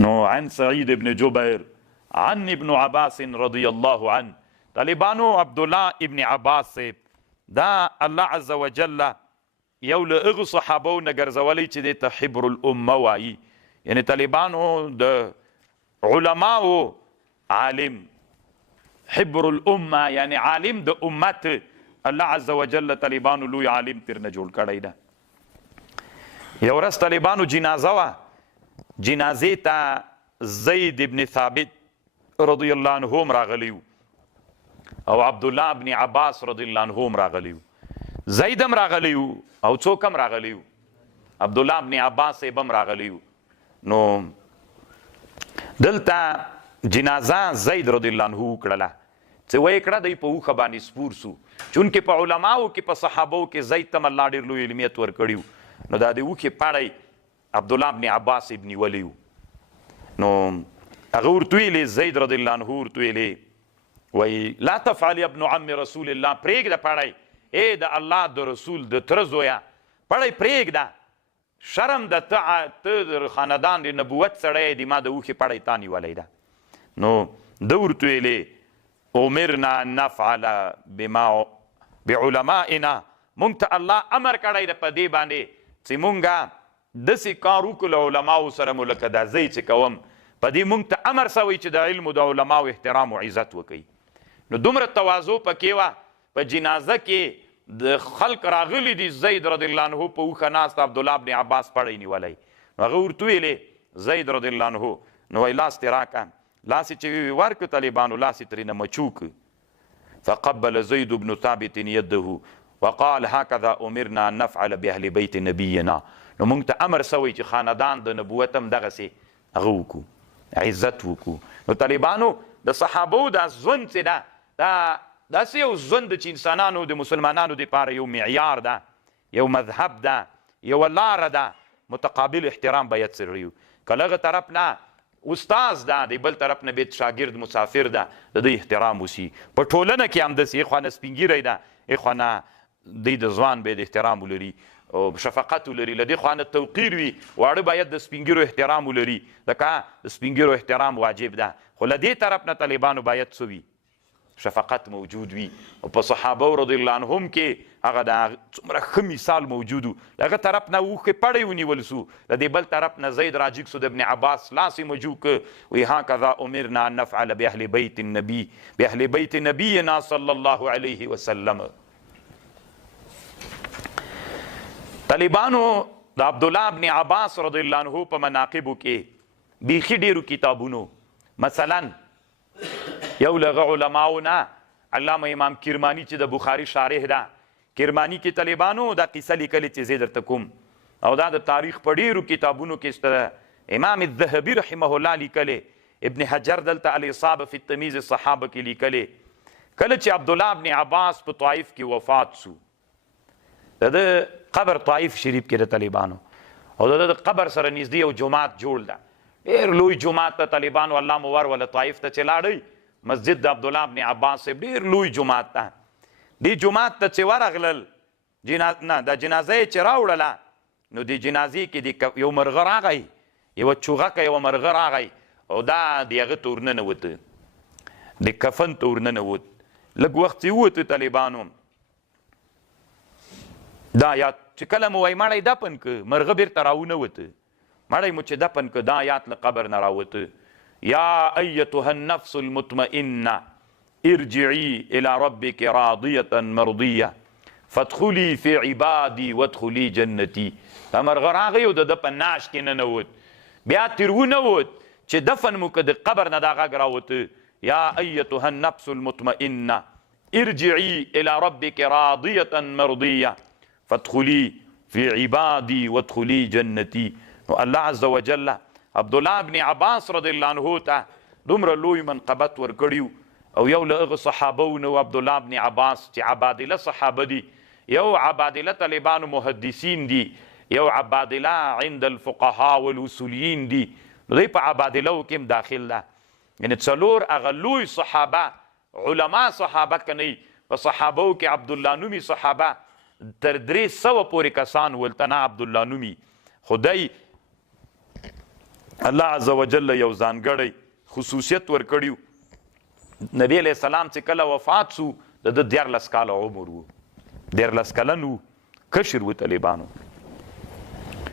نو عن سعید ابن جبیر عن ابن عباس رضی اللہ عنہ طالبانو عبداللہ ابن عباس سے دا اللہ عز وجل یو له اغه صحابو نه ګرځولی چې دی ته حبر الامه وایي یعنی طالبانو د علماو عالم حبر الامه یعنی عالم د امت الله عز وجل طالبانو لوی عالم ترنه جوړ کړی ده یو ورځ طالبانو جنازه وه جنازې ته زید ابن ثابت رضی الله عنهم راغلی او عبدالله ابن عباس رضی الله عنهم راغلی زید هم راغلی او څوک هم راغلی عبدالله ابن عباس هم راغلی نو دلته جنازه زید رضی الله عنه کړله چې وایي کړه دی په اوښه باندې سپور سو چونکې په علماو کې په صحابو کې زید ته الله ډېر لوی علمیت ورکړي نو دا د اوښې پاړی عبدالله ابن عباس ابن ولی نو هغه ورته ویلې زید رضی الله عنه ورته ویلې وایي لا تفعل یا ابن عم رسول الله پرېږده پاړی ای د الله د رسول د تره زویه پړی پرېږده شرم د ته د خاندان د نبوت سړی دی ما د اوښې پړی تا نیولی ده نو ده ورته ویلې امرنا ان نفعل بعلمائنا مونږ ته الله امر کړی ده په دې باندې چې مونږه داسې کار وکړو له علماو سره مو لکه دا زه چې کوم په دې مونږ ته امر سوی چې د علم د علماو احترام او عزت وکوي نو دومره تواضع پکې وه په جنازه کې د خلق راغلی دي زید رضی الله عنه په اوښه ناست عبدالله ابن عباس پړی نیولی نو هغه ورته ویلې زید رضی الله عنه نو وایي لاس دې راکړه لاس یې چې ورکړه طالبانو لاس یې ترېنه مچوک فقبل زید بن ثابت یده وقال هكذا امرنا ان نفعل باهل بیت نبینا نو موږ ته امر سوی چې خاندان د نبوت هم دغسې هغه وکړو عزت وکړو نو طالبانو د صحابو دا ژوند چې ده دا داسې یو ژوند چې انسانانو د مسلمانانو دپاره یو معیار ده یو مذهب ده یوه لاره ده متقابل احترام باید سره یو که له هغه طرف نه استاز ده د بل طرف نه بیت شاګرد مسافر ده د دوی احترام وسي په ټولنه کې همداسې ایخوا نه سپین ږیری ده ایخوا نه دوی د ځوان باید احترام ولري او شفقت ولري له دې خوا نه توقیر وي واړه باید د سپین ږیرو احترام ولري ځکه د سپین ږیرو احترام واجب ده خو له دې طرف نه طالبانو باید څه وي شفقت موجود وي او په صحابه رضی الله عنهم کې هغه د څومره ښه مثال موجود و له هغه طرف نه اوښې پړی ونیول سو له دې بل طرف نه زید راجګ سو د ابن عباس لاس یې مجو که وایي هکذا امرنا ان نفعل باهل بیت النبي باهل بیت نبینا صلی الله علیه وسلم طالبانو د عبدالله ابن عباس رضی الله عنه په مناقبو کې بیخي ډېرو کتابونو مثلا یو لغه علماو نه علامه امام کرمانی چې د بخاري شارح ده کرمانی کې طالبانو دا قصه لیکلې چې زه درته کوم او دا د تاریخ په ډېرو کتابونو کې شته امام الذهبي رحمه الله لیکلې ابن حجر دلته الاصابه فی التمیز صحابه کې لیکلې کله چې عبدالله ابن عباس په طائف کې وفات سو د قبر طائف شریف کې د طالبانو او د قبر سره نږدې یو جومات جوړ ده ډېر لوی جومات ته طالبانو الله مو ورولله طائف ته چې لاړئ مسجد د عبدالله ابن عباس صاحب ډېر لوی جومات ده دې جومات ته چې ورغلل نه دا جنازه یې چې راوړله نو دې جنازې کې یو مرغه راغی یوه چوغکه یوه مرغه راغی او دا د هغه ته ورننوته د کفن ته ورننوت لږ وخت چې ووته طالبانو دا آیات چې کله مو وایي مړی دفن که مرغه بیرته راونوته مړی مو چې دفن که دا آیات له قبر نه راوته یا ایتها النفس المطمئنه ارجعی الى ربک راضیة مرضیه فادخلی فی عبادی وادخلی جنتی دا مرغه راغی او د ده په ناش کې ننوت بیا تر ونوت چې دفن مو که د قبر نه دا غږ راوته یا ایتها النفس المطمئنه ارجعی الى ربک راضیة مرضیه فادخلی فی عبادی وادخلی جنتی نو الله عز وجل عبدالله ابن عباس رضی الله عنه ته دومره لوی منقبت ورکړي او یو له هغه صحابو نه عبدالله ابن عباس چې عبادله صحابه دي یو عبادله طالبانو محدثین دي یو عبادله عند الفقهاء والاصولیین دي نو دوی په عبادلهو کې هم داخل ده یعنې څلور هغه لوی صحابه علما صحابه که نه په صحابو کې عبدالله نومي صحابه تر 300 پورې کسان ولته نه عبدالله نومي خدای الله عزوجل یو ځانګړی خصوصیت ورکړیو. نبی علیہ السلام چې کله وفات سو د 14 کاله عمر و، 14 کلن و، کشر و طالبانو.